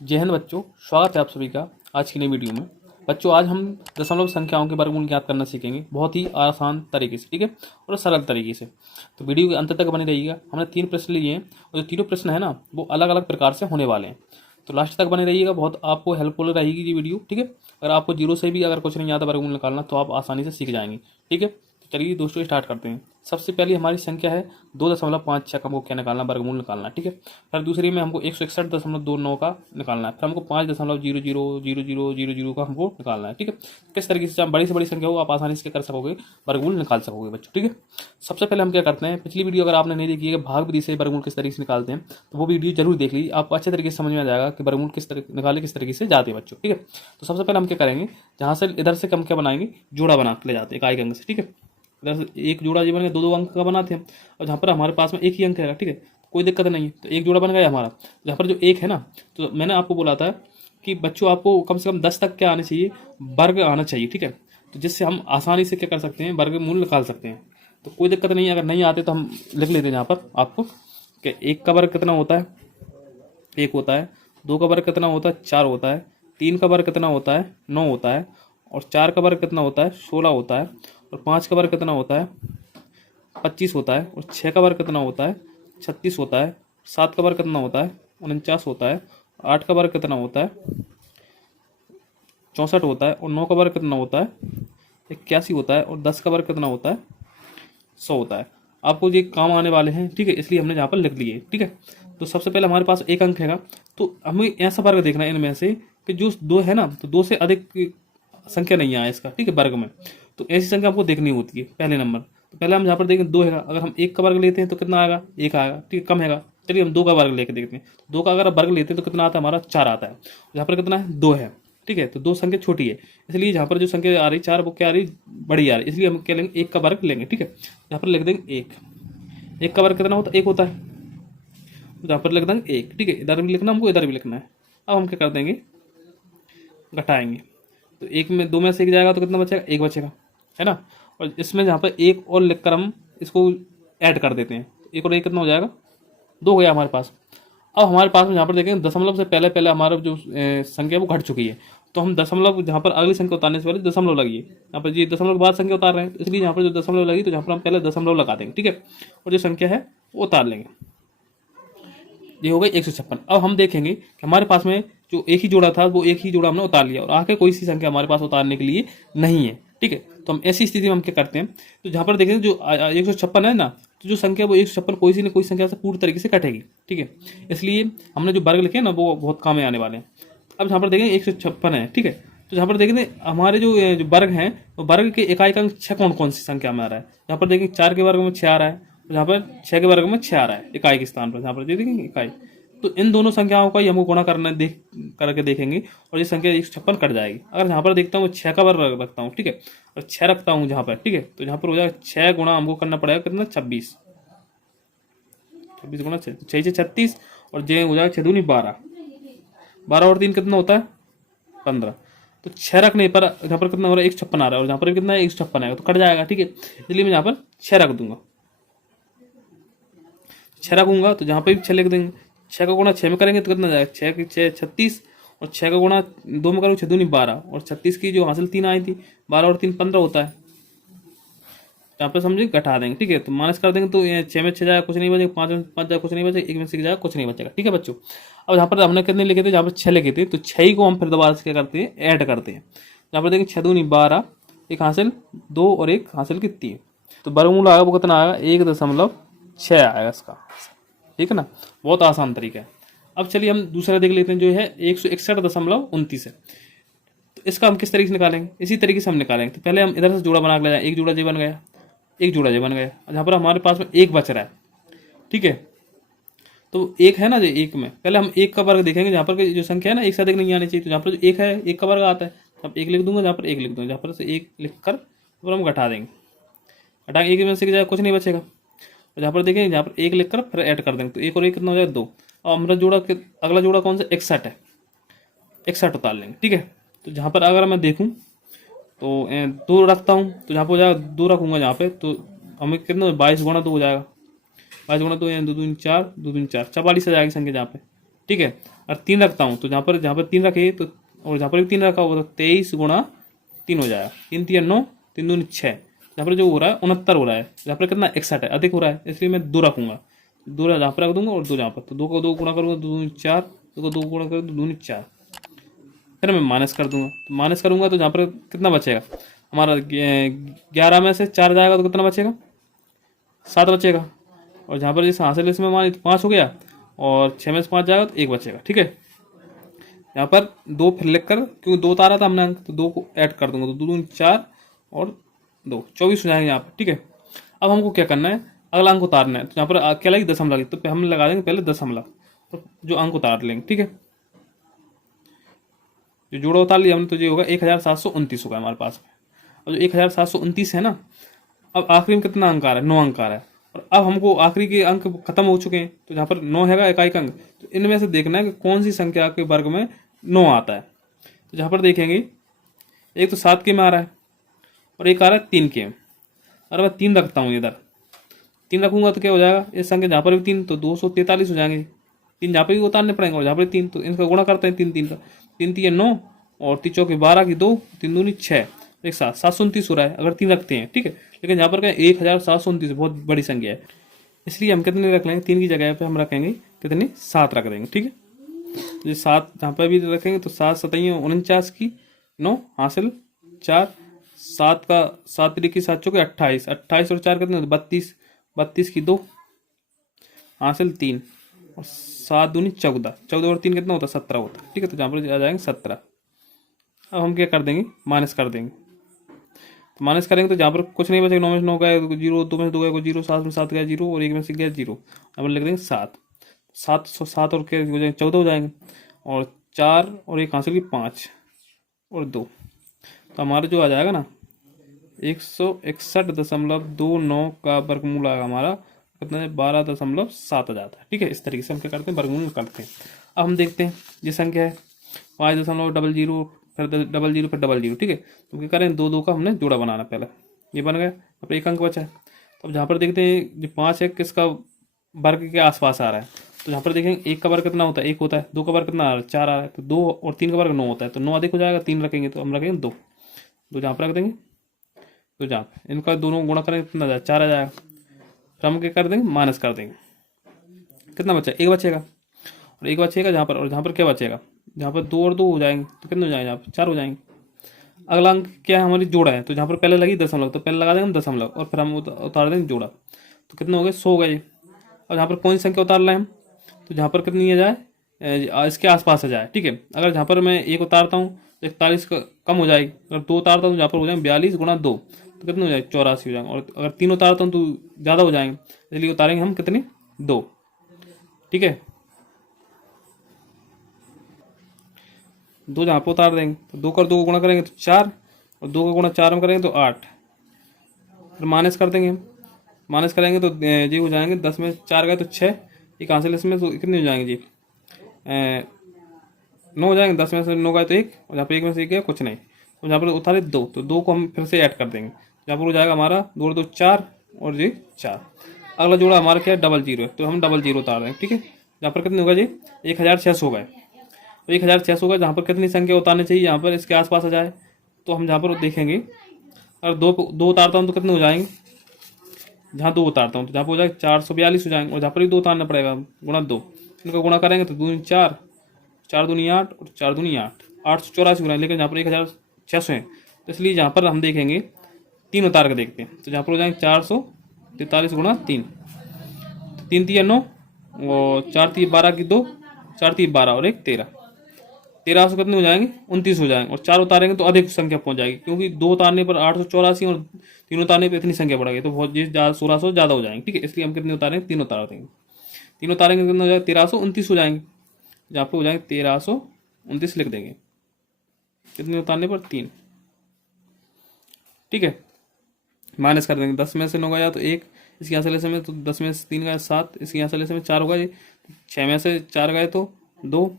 जय हिंद बच्चों, स्वागत है आप सभी का आज की नई वीडियो में। बच्चों, आज हम दशमलव संख्याओं के वर्गमूल ज्ञात करना सीखेंगे बहुत ही आसान तरीके से, ठीक है, और सरल तरीके से। तो वीडियो के अंत तक बने रहिएगा। हमने 3 प्रश्न लिए हैं और जो तीनों प्रश्न है ना, वो अलग अलग प्रकार से होने वाले हैं। तो लास्ट तक बने रहिएगा, बहुत आपको हेल्पफुल रहेगी ये वीडियो, ठीक है। अगर आपको जीरो से भी अगर कुछ नहीं आता वर्गमूल निकालना, तो आप आसानी से सीख जाएंगे, ठीक है। तो चलिए दोस्तों, स्टार्ट करते हैं। सबसे पहली हमारी संख्या है 2.56 का हमको क्या निकालना, वर्गमूल निकालना, ठीक है। फिर दूसरी में हमको 161.29 का निकालना है। फिर हमको 5.000000 का हमको निकालना है, ठीक है। किस तरीके से बड़ी से बड़ी संख्या हो आप आसानी से कर सकोगे, वर्गमूल निकाल सकोगे बच्चों, ठीक है। सबसे पहले हम क्या करते हैं, पिछली वीडियो अगर आपने नहीं देखी है भाग विधि से वर्गमूल किस तरीके से निकालते हैं, तो वो वीडियो जरूर देख लीजिए, आपको अच्छे तरीके से समझ में आ जाएगा कि वर्गमूल किस तरीके निकाले किस तरीके से जाते हैं बच्चों, ठीक है। तो सबसे पहले हम क्या करेंगे, जहाँ से इधर से हम क्या बनाएंगे, जोड़ा बना के ले जाते हैं इकाई अंक से, ठीक है। इधर से एक जोड़ा जी बन गया, 2 अंक का बनाते हैं। और जहाँ पर हमारे पास में एक ही अंक है, ठीक है, कोई दिक्कत नहीं है। तो एक जोड़ा बन गया हमारा। जहाँ पर जो एक है ना, तो मैंने आपको बोला था कि बच्चों आपको कम से कम 10 तक क्या आने चाहिए, वर्ग आना चाहिए, ठीक है। तो जिससे हम आसानी से क्या कर सकते हैं, वर्गमूल निकाल सकते हैं। तो कोई दिक्कत नहीं है, अगर नहीं आते तो हम लिख लेते हैं यहाँ पर आपको कि 1 का वर्ग कितना होता है, 1 होता है। 2 का वर्ग कितना होता है, 4 होता है। 3 का वर्ग कितना होता है, 9 होता है। और 4 का वर्ग कितना होता है, 16 होता है। और 5 का वर्ग कितना होता है, 25 होता है। और 6 का वर्ग कितना होता है, 36 होता है। 7 का वर्ग कितना होता है, 49 होता है। 8 का वर्ग कितना होता है, 64 होता है। और 9 का वर्ग कितना होता है, 81 होता है। और 10 का वर्ग कितना होता है, 100 होता है। आपको ये काम आने वाले हैं, ठीक है, इसलिए हमने यहाँ पर लिख लिए, ठीक है। तो सबसे पहले हमारे पास एक अंक है, तो हमें ऐसा वर्ग देखना है इनमें से कि जो 2 है ना, तो 2 से अधिक संख्या नहीं आए इसका, ठीक है, वर्ग में। तो ऐसी संख्या हमको देखनी होती है पहले नंबर। तो पहले हम यहाँ पर देखें 2 है, अगर हम 1 का वर्ग लेते हैं तो कितना आएगा, 1 आएगा, ठीक है, कम है। चलिए हम 2 का वर्ग लेके देखते हैं। 2 का अगर वर्ग लेते हैं तो कितना आता है हमारा, 4 आता है। यहाँ पर कितना है, 2 है, ठीक है। तो 2 संख्या छोटी है, इसलिए यहाँ पर जो संख्या आ रही 4 वो क्या आ रही, बड़ी आ रही, इसलिए हम क्या लेंगे, 1 का वर्ग लेंगे, ठीक है। यहाँ पर लिख देंगे 1। 1 का वर्ग कितना होता है, 1 होता है। तो यहाँ पर लिख देंगे 1, ठीक है। इधर भी लिखना हमको, इधर भी लिखना है। अब हम क्या कर देंगे, घटाएंगे। तो 1 में 2 में से 1 जाएगा तो कितना बचेगा, 1 बचेगा, है ना। और इसमें जहाँ पर 1 और लिखकर हम इसको ऐड कर देते हैं, 1 और 1 कितना हो जाएगा, 2 हो गया हमारे पास। अब हमारे पास में यहाँ पर देखें दशमलव से पहले पहले हमारा जो संख्या वो घट चुकी है। तो हम दशमलव जहाँ पर अगली संख्या उतारने से पहले दशमलव लगी है, यहाँ पर ये दशमलव के बाद संख्या उतार रहे हैं, तो इसलिए यहाँ पर जो दशमलव लगी तो यहाँ पर हम पहले दशमलव लगा देंगे, ठीक है। और जो संख्या है वो उतार लेंगे। ये हो गई 156। अब हम देखेंगे कि हमारे पास में जो एक ही जोड़ा था वो एक ही जोड़ा हमने उतार लिया और आगे कोई सी संख्या हमारे पास उतारने के लिए नहीं है, ठीक है। तो हम ऐसी स्थिति में हम क्या करते हैं, तो जहाँ पर देखेंगे जो 156 है ना, तो जो संख्या वो 156 कोई सी न कोई संख्या से पूरी तरीके से कटेगी, ठीक है। इसलिए हमने जो वर्ग लिखे ना वो बहुत काम में आने वाले हैं। अब जहाँ पर देखेंगे 156 है, ठीक है। तो जहाँ पर देखेंगे हमारे जो वर्ग हैं, वो वर्ग के इकाई का अंक 6 कौन कौन सी संख्या में आ रहा है। यहाँ पर देखेंगे 4 के वर्ग में 6 आ रहा है, जहाँ पर 6 के वर्ग में 6 आ रहा है इकाई के स्थान पर, जहाँ पर देखेंगे इकाई। तो इन दोनों संख्याओं का ही हमको गुणा करना करके देखेंगे और ये संख्या 156 कट जाएगी। अगर यहाँ पर देखता हूँ 6 का वर्ग रखता हूँ, ठीक है, और 6 रखता हूँ जहाँ पर, ठीक है, तो यहाँ पर हो जाएगा 6 गुणा हमको करना पड़ेगा कितना, 26। 26 गुणा 6, 6 से 36 और जे हो जाएगा 6 दूनी 12। 12 और 3 कितना होता है, 15। तो 6 रखने पर यहाँ पर कितना हो रहा है, 156 आ रहा है, और यहाँ पर कितना है, 156 आएगा, तो कट जाएगा, ठीक है। इसलिए मैं यहाँ पर 6 रख दूंगा। 6 रखूंगा तो जहाँ पर भी 6 लिख देंगे। 6 का गुणा 6 में करेंगे तो कितना जाएगा, 6 की 6 36, और 6 का गुणा 2 में करूँ 6 दूनी 12, और 36 की जो हासिल 3 आई थी, 12 और 3 15 होता है। यहाँ पर समझे घटा देंगे, ठीक है। तो माइनस कर देंगे तो 6 में 6 जाएगा कुछ नहीं बचेगा, 5 में 5 जाएगा कुछ नहीं बचेगा, 1 में 6 जाएगा कुछ नहीं बचेगा, ठीक है बच्चों। अब यहाँ पर हमने कितने लिखे थे, जहाँ पर 6 लिखे थे, तो 6 ही को हम फिर दोबारा से क्या करते हैं, ऐड करते हैं। यहाँ पर देखिए 6 दूनी 12, 1 हासिल 2 और 1 हासिल की 3, तो वर्गमूल आएगा वो कितना आएगा, 1.6 आएगा इसका, ठीक है ना। बहुत आसान तरीका है। अब चलिए हम दूसरा देख लेते हैं, जो है 161.29 है। तो इसका हम किस तरीके से निकालेंगे, इसी तरीके से हम निकालेंगे। तो पहले हम इधर से जोड़ा बना के ले जाए, एक जोड़ा जे बन गया, एक जोड़ा जे बन गया, जहाँ पर हमारे पास में 1 बच रहा है, ठीक है। तो 1 है ना, जो 1 में पहले हम 1 का वर्ग देखेंगे, जहाँ पर जो संख्या है ना 1 से अधिक नहीं आनी चाहिए। तो जहाँ पर जो 1 है, 1 का वर्ग आता है, अब 1 लिख दूंगा, जहाँ पर 1 लिख दूंगा, जहाँ पर से 1 लिख कर तो हम घटा देंगे। घटाएंगे 1 में से जाएगा कुछ नहीं बचेगा, और जहाँ पर देखेंगे जहाँ पर 1 लिख कर फिर ऐड कर देंगे, तो 1 और 1 कितना हो जाएगा, 2। और हमारा जोड़ा अगला जोड़ा कौन सा, 61 है, 61 उतार लेंगे, ठीक है। तो जहाँ पर अगर मैं देखूँ तो 2 रखता हूँ, तो जहाँ पर हो जाएगा 2 रखूंगा जहाँ पे, तो हमें कितना 22 गुणा 2 हो जाएगा, 22 गुणा 2 2 दूनी 4, 2 दूनी 4, 44 आ जाएगी संख्या जहाँ पे, ठीक है। और 3 रखता हूँ तो जहाँ पर 3 रखे तो, और जहाँ पर भी 3 रखा होगा तो 23 गुणा 3 हो जाएगा। 3 3 9, 3 दूनी 6। जहाँ पर जो हो रहा है 69 हो रहा है, जहाँ पर कितना 61 है, अधिक हो रहा है, इसलिए मैं 2 रखूंगा। 2 जहाँ पर रख दूंगा और 2 जहाँ पर, तो 2 को 2 गुणा करूँगा, 2 दूनी 4, 2 को 2 गुणा करूँगा, 2 दूनी 4। फिर मैं माइनस कर दूंगा, तो माइनस करूंगा तो जहाँ पर कितना बचेगा हमारा, 11 में से 4 जाएगा तो कितना बचेगा, 7 बचेगा। और जहाँ पर जैसे हासिल इसमें मान 5 हो गया, और 6 में से 5 जाएगा तो 1 बचेगा। ठीक है, यहाँ पर 2 फिर लिख कर, क्योंकि 2 उतारा था हमने अंक, तो 2 को ऐड कर दूंगा, तो 2 दूनी 4 और 2 24 हो जाएंगे यहाँ पर। ठीक है, अब हमको क्या करना है, अगला अंक उतारना है। तो यहाँ पर क्या लगी, दशमलव लगी, तो हम लगा देंगे पहले दशमलव, तो जो अंक उतार लेंगे। ठीक है, जो जोड़ा उतार लिया हमने तो ये होगा 1729 होगा हमारे पास में। और जो 1729 है ना, अब आखिरी में कितना अंक आ रहा है, 9 अंक आ रहा है। और अब हमको आखिरी के अंक खत्म हो चुके हैं, तो जहाँ पर 9 हैगा इकाई अंक, तो इनमें से देखना है कि कौन सी संख्या के वर्ग में 9 आता है। तो जहाँ पर देखेंगे एक तो 7 के में आ रहा है, और एक आ रहा है 3 के में। और मैं 3 रखता हूँ इधर, 3 रखूंगा तो क्या हो जाएगा, इस संख्या जहाँ पर भी 3 तो 243 हो जाएंगे। 3 जहाँ पर भी उतारने पड़ेंगे, और जहाँ पर 3 तो इनका गुणा करते हैं 3 3 का, 3 3 9 और 3 चौके 12 की 2, 3 दूनी 6, एक साथ 729 हो रहा है अगर 3 रखते हैं। ठीक है, लेकिन यहाँ पर क्या 1729 बहुत बड़ी संख्या है, इसलिए हम कितने रख लेंगे, 3 की जगह पे हम रखेंगे कितने, 7 रख देंगे। ठीक है, तो 7 जहाँ पर भी रखेंगे तो 7 7 49 की 9 हासिल 4, 7 का 7 3 7 चौके 28, 28 और 4 कितने 32, 32 की 2 हासिल 3, और 7 दूनी 14, 14 और 3 कितना होता है 17 होता है। ठीक है, तो जहाँ पर आ जाएंगे 17। अब हम क्या कर देंगे, माइनस कर देंगे। तो माइनस करेंगे तो जहाँ पर कुछ नहीं बचेगा, 9 में से 9 गया 0, 2 में से 2 गया 0, 7 में 7 गया 0, और 1 में से गया 0। यहाँ पर लिख देंगे 7, 7 और क्या हो जाएंगे 14 हो जाएंगे, और 4 और 1 हासिल की 5 और 2, तो हमारा जो आ जाएगा ना 161.29 का वर्गमूल आएगा हमारा कितना है, 12.7 आ जाता है। ठीक है, इस तरीके से हम क्या करते हैं, वर्गमूल करते हैं। अब हम देखते हैं ये संख्या है 5.00, फिर 00 फिर 00। ठीक है, तो क्या करें, 2 2 का हमने जोड़ा बनाना, पहले ये बन गया, अब एक अंक बचा है। तो अब जहाँ पर देखते हैं जो 5 है किसका वर्ग के आसपास आ रहा है, तो यहाँ पर देखेंगे 1 का वर्ग कितना होता है, 1 होता है। 2 का वर्ग कितना आ रहा है, 4 आ रहा है। तो 2 और 3 का वर्ग 9 होता है, तो 9 अधिक हो जाएगा, 3 रखेंगे तो हम रखेंगे 2, 2 जहाँ पर रख देंगे, तो जहाँ पर इनका दोनों गुणा करेंगे कितना आ जाएगा, 4 आ जाएगा। फिर हम क्या कर देंगे, माइनस कर देंगे, कितना बचा, 1 बचेगा, और 1 बचेगा जहाँ पर, और जहाँ पर क्या बचेगा, जहाँ पर 2 और 2 हो जाएंगे तो कितने हो जाएंगे, यहाँ पर 4 हो जाएंगे। अगला अंक क्या है, हमारी जोड़ा है, तो जहाँ पर पहले लगी दशमलव, तो पहले लगा देंगे हम दशमलव, और फिर हम उतार देंगे जोड़ा, तो कितने हो गए, 100 हो गए। और जहाँ पर कौन सी संख्या उतार रहे हैं हम, तो जहाँ पर कितनी आ जाए, इसके आसपास आ जाए। ठीक है, अगर जहाँ पर मैं 1 उतारता हूँ तो 41 कम हो जाएगी, अगर 2 उतारता हूँ तो जहाँ पर हो जाएंगे 42 गुणा 2, तो कितने हो जाएंगे 84 हो जाएंगे, और अगर 3 उतारता हूँ तो ज़्यादा हो जाएंगे, इसलिए उतारेंगे हम कितने, 2। ठीक है, 2 जहाँ पर उतार देंगे, तो 2 कर 2 गुणा करेंगे तो 4, और 2 का गुणा 4 में करेंगे तो 8। फिर माइनस कर देंगे, माइनस करेंगे तो जी हो जाएंगे, 10 में 4 गए तो 6, एक हासिल इसमें तो कितने हो जाएंगे जी, 9 हो जाएंगे। 10 में से 9 गए तो 1, और जहाँ पर 1 में से 1 गया कुछ नहीं, तो जहाँ पर उतारे 2, तो 2 को हम फिर से ऐड कर देंगे, जहाँ पर हो जाएगा हमारा 2 2 4 और जी 4। अगला जोड़ा हमारा क्या है, 00 है, तो हम 00 उतार देंगे। ठीक है, जहाँ पर कितने होगा जी, 1600 हो गए, तो 1600 हो गए। जहाँ पर कितनी संख्या उतारनी चाहिए, यहाँ पर इसके आसपास आ जाए, तो हम जहाँ पर देखेंगे, अगर 2 उतारता हूँ तो कितने हो जाएंगे, जहाँ 2 उतारता हूँ तो जहाँ पर हो जाएगा 442 हो जाएंगे, और जहाँ पर भी 2 उतारना पड़ेगा गुणा 2, इनका गुणा करेंगे तो 2 4, 4 दूनी 8 और 4 दूनी 8, 884 हो रहा है, लेकिन जहाँ पर 1600 है, तो इसलिए जहाँ पर हम देखेंगे 3 उतार के देखते हैं, तो जहाँ पर हो जाएंगे 443 गुणा 3, 3 3 9 और 4 3 12 की 2, 4 3 12 और 1 13, 1300 कितने हो जाएंगे, 29 हो जाएंगे। और 4 उतारेंगे तो अधिक संख्या पहुंच जाएगी, क्योंकि 2 उतारने पर 884 और 3 उतारने पर इतनी संख्या बढ़ गई, तो बहुत 1600 ज़्यादा हो जाएंगे। ठीक है, इसलिए हम कितने उतारेंगे, 3 उतार देंगे। 3 उतारेंगे कितने हो जाएगा, 1329 हो जाएंगे, जहाँ पर हो जाएंगे 1329 लिख देंगे, कितने उतारने पर 3। ठीक है, माइनस कर देंगे, 10 में से 9 गया तो 1, इसकी यहाँ से ले में तो 10 में से 3 गया 7, इसकी यहाँ से ले में 4 होगा जी, 6 में से 4 गए तो 2,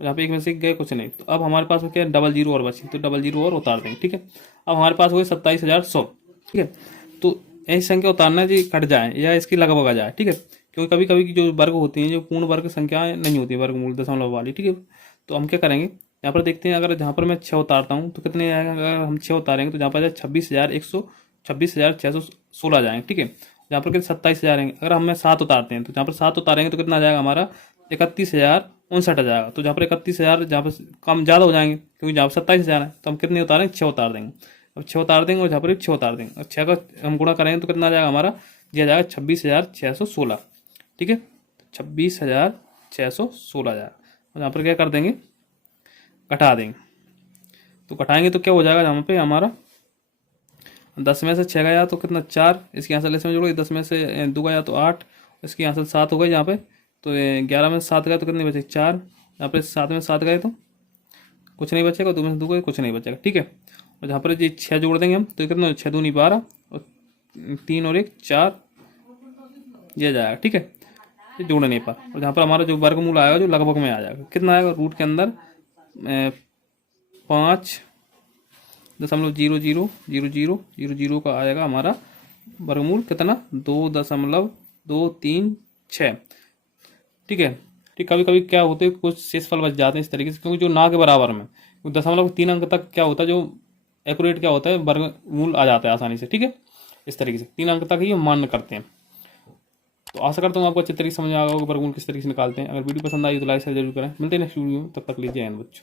यहाँ पे 1 में से 1 गए कुछ नहीं, तो अब हमारे पास में क्या है, 00 और बची, तो 00 और उतार देंगे। ठीक है, अब हमारे पास हो गए 27100। ठीक है, तो ऐसी संख्या उतारना जी कट जाए या इसकी लगभग आ जाए। ठीक है, क्योंकि कभी कभी की जो वर्ग होती हैं, जो पूर्ण वर्ग संख्याएं नहीं होती वर्गमूल दशमलव वाली, ठीक है। तो हम क्या करेंगे, यहाँ पर देखते हैं, अगर जहाँ पर मैं 6 उतारता हूँ तो कितने आएगा, अगर हम 6 उतारेंगे तो जहाँ पर 26,616 जाएंगे, ठीक है। जहाँ पर कितने 27,000 आएंगे। अगर हम 7 उतारते हैं तो जहाँ पर 7 उतारेंगे तो कितना आ जाएगा हमारा 31,059 आ जाएगा। तो जहाँ पर 31,000 जहाँ पर कम ज़्यादा हो जाएंगे, क्योंकि जहाँ पर 27,000 है तो हम कितने उतारेंगे, 6 उतार देंगे। अब 6 उतार देंगे और जहाँ पर 6 उतार देंगे और 6 का हम गुणा करेंगे तो कितना आ जाएगा हमारा, यह जाएगा 26,616, ठीक है। 26,616 आ जाएगा। और यहाँ पर क्या कर देंगे, घटा देंगे। तो घटाएंगे तो क्या हो जाएगा, यहाँ पे हमारा 10 में से 6 गया तो कितना 4, इसके यहाँ से लेस में जोड़ो, 10 में से 2 गया तो 8, इसके यहाँ से 7 हो गए यहाँ पे, तो 11 में से 7 गए तो कितने बचे 4, यहाँ पर 7 में 7 गए तो कुछ नहीं बचेगा, 2 में से 2 गए कुछ नहीं बचेगा, ठीक है। और जहाँ पर ये 6 जोड़ देंगे हम तो कितना 6 दूनी 12 और 3 और 1 4, ये जाएगा, ठीक है। ये जोड़ने पर, और जहाँ पर हमारा जो वर्गमूल आएगा जो लगभग में आ जाएगा, कितना आएगा, रूट के अंदर 5.000000 का आएगा हमारा वर्गमूल, कितना 2.236, ठीक है। ठीक, कभी कभी क्या होते हैं कुछ शेषफल बच जाते हैं इस तरीके से, क्योंकि जो ना के बराबर में 0.3 अंक तक क्या होता है, जो एक्यूरेट क्या होता है, वर्गमूल आ जाता है आसानी से, ठीक है। इस तरीके से 3 अंक तक ही हम मान्य करते हैं। तो आशा करता हूँ आपको अच्छे तरीके से समझ आ गया होगा वर्गमूल किस तरीके से निकालते हैं। अगर वीडियो पसंद आई तो लाइक शेयर जरूर करें। मिलते हैं नेक्स्ट वीडियो में, तब तक लीजिए बच्चों।